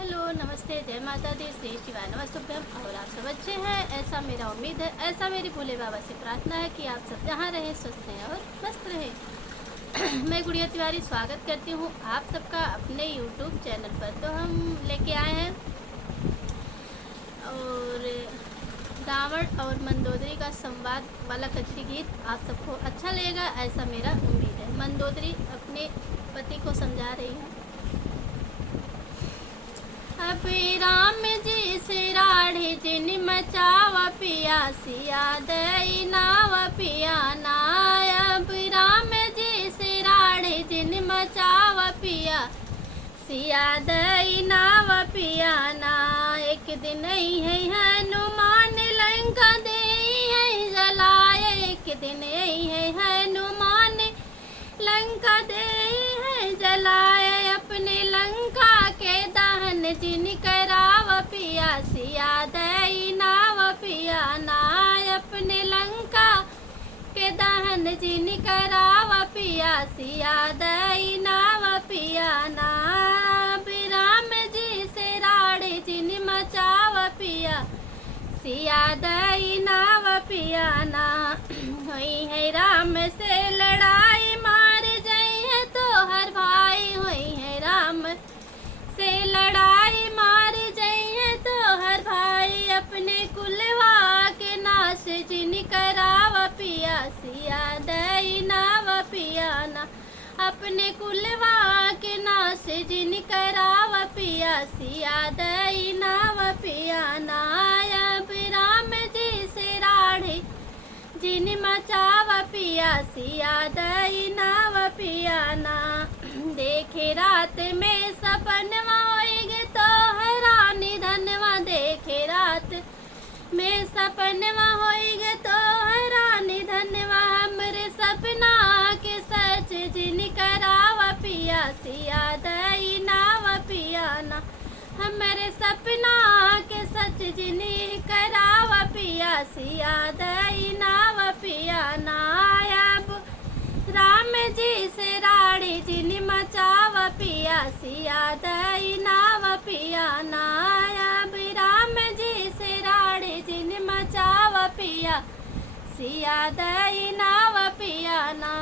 Hello, नमस्ते, जय माता दी, श्री शिवाय नमस्तुभ्यम। और आप सब अच्छे हैं, ऐसा मेरा उम्मीद है, ऐसा मेरी भोले बाबा से प्रार्थना है कि आप सब जहाँ रहें स्वस्थ रहें और मस्त रहें। मैं गुड़िया तिवारी स्वागत करती हूँ आप सबका अपने यूट्यूब चैनल पर। तो हम लेके आए हैं और रावण और मंदोदरी का संवाद वाला कजरी गीत। आप सबको अच्छा लगेगा ऐसा मेरा उम्मीद है। मंदोदरी अपने पति को समझा रही है। अभी राम जी से राढ़े जिन मचावा पिया सिया दई नाव पिया नाय। अब राम जी से राढ़े जिन मचावा पिया सिया दई नाव पिया ना। एक दिन ही है हनुमान लंका दे है जलाए। एक दिन ही है हनुमान लंका दे है जलाए। अपने लंका के दहन जिन कराव पिया सिया दई नाव पिया नाय। अपने लंका के दहन जिन कराव पिया सिया दई नाव पिया ना। राम जी से राढ़े जिन मचाव पिया सिया दई नाव पिया ना। हुई है राम से लड़ाई मार जाई है तो हर भाई। हुई है राम से लड़ाई मार जाई है तो हर भाई। अपने कुलवा के नाश जिन कराव पिया सिया दई नाव पिया ना। अपने कुलवा के नाश जिन कराव पिया सिया दई नाव पिया ना। अब राम जी से राढ़े जिन मचाव पिया सिया दई नाव पिया ना। देखे रात में सपनवा होएगे तो हैरानी धनवा। देखे रात में सपनवा होएगे तो हैरानी धनवा। हमरे सपना के सच जिन कराव पिया सिया दई नाव पिया ना। हमरे सपना के सच जिन कराव पिया सिया दई नाव पिया ना। अब राम जी से राढ़े जिन मचाव पिया सिया दई नाव पिया ना। अब राम जी से राढ़े जिन मचाव पिया सिया दई नाव पिया ना।